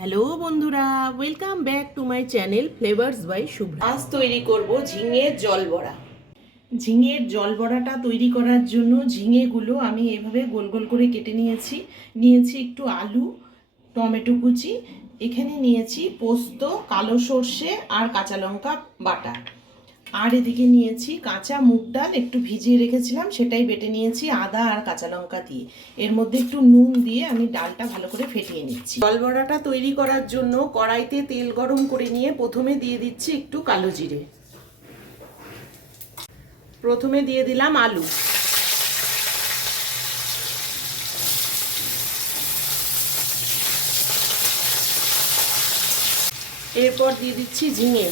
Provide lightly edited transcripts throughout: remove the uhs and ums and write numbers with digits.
Hello বন্ধুরা, welcome back to my channel flavours by Shubhra. আজ তৈরি করব ঝিঙের জল বড়া। ঝিঙের জল বড়াটা তৈরি করার জন্য ঝিঙেগুলো আমি এভাবে গোল গোল করে কেটে নিয়েছি একটু আলু, টমেটো কুচি, এখানে নিয়েছি পোস্ত, কালো সর্ষে আর কাঁচা লঙ্কা বাটা, আর এদিকে নিয়েছি কাঁচা মুগ ডাল একটু ভিজিয়ে রেখেছিলাম, সেটাই বেটে নিয়েছি আদা আর কাঁচা লঙ্কা দিয়ে। এর মধ্যে একটু নুন দিয়ে আমি ডালটা ভালো করে ফেটিয়ে নিচ্ছি। জল বড়াটা তৈরি করার জন্য কড়াইতে তেল গরম করে নিয়ে প্রথমে দিয়ে দিচ্ছি একটু কালো জিরে, প্রথমে দিয়ে দিলাম আলু, এরপর দিয়ে দিচ্ছি ঝিঙে,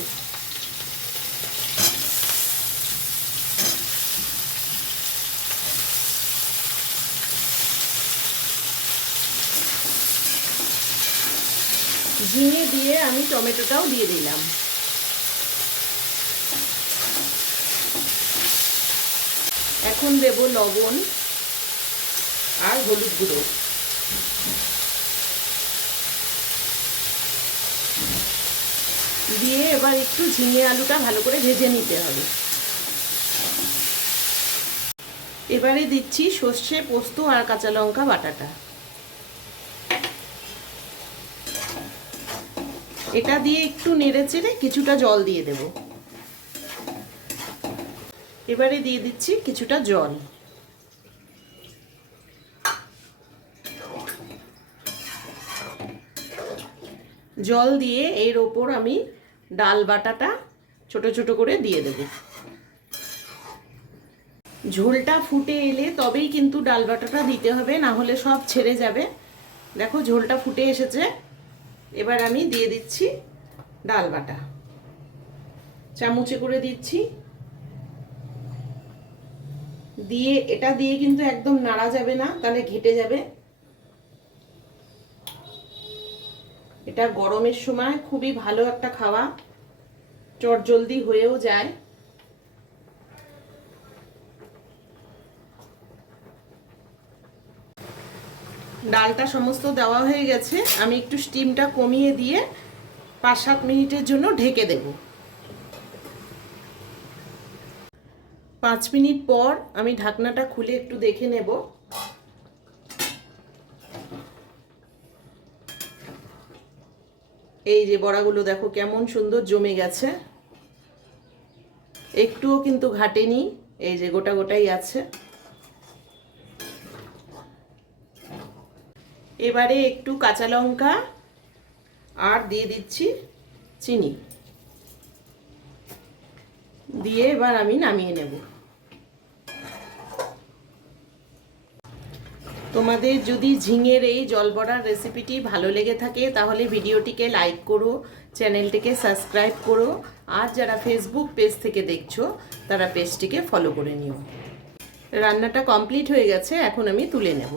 ঝিঙে দিয়ে আমি টমেটোটাও দিয়ে দিলাম। এখন দেব লবণ আর হলুদ গুঁড়ো, দিয়ে এবার একটু ঝিঙে আলুটা ভালো করে ভেজে নিতে হবে। এবারে দিচ্ছি সর্ষে, পোস্ত আর কাঁচা লঙ্কা বাটাটা, এটা দিয়ে একটু নেড়ে চেড়ে কিছুটা জল দিয়ে দেব। এবারে দিয়ে দিচ্ছি কিছুটা জল, জল দিয়ে এর ওপর আমি ডাল বাটাটা ছোট ছোট করে দিয়ে দেব। ঝোলটা ফুটে এলে তবেই কিন্তু ডাল বাটাটা দিতে হবে, না হলে সব ছেড়ে যাবে। দেখো ঝোলটা ফুটে এসেছে, এবার আমি দিয়ে দিচ্ছি ডাল বাটা, চামচে করে দিচ্ছি, দিয়ে এটা দিয়ে কিন্তু একদম নাড়া যাবে না, তাহলে ঘেটে যাবে। এটা গরমের সময় খুবই ভালো একটা খাওয়া, চটজলদি হয়েও যায়। ডালটা সমস্ত দেওয়া হয়ে গেছে, আমি একটু স্টিমটা কমিয়ে দিয়ে 5-7 মিনিটের জন্য ঢেকে দেব। 5 মিনিট পর আমি ঢাকনাটা খুলে একটু দেখে নেব। এই যে বড়াগুলো দেখো কেমন সুন্দর জমে গেছে, একটুও কিন্তু ঘাটেনি, এই যে গোটা গোটাই আছে। এবারে একটু কাঁচা লঙ্কা আর দিয়ে দিচ্ছি চিনি, দিয়ে এবার আমি নামিয়ে নেব। তোমাদের যদি ঝিঙের এই জল বড়ার রেসিপিটি ভালো লেগে থাকে তাহলে ভিডিওটিকে লাইক করো, চ্যানেলটিকে সাবস্ক্রাইব করো, আর যারা ফেসবুক পেজ থেকে দেখছো তারা পেজটিকে ফলো করে নিও। রান্নাটা কমপ্লিট হয়ে গেছে, এখন আমি তুলে নেব।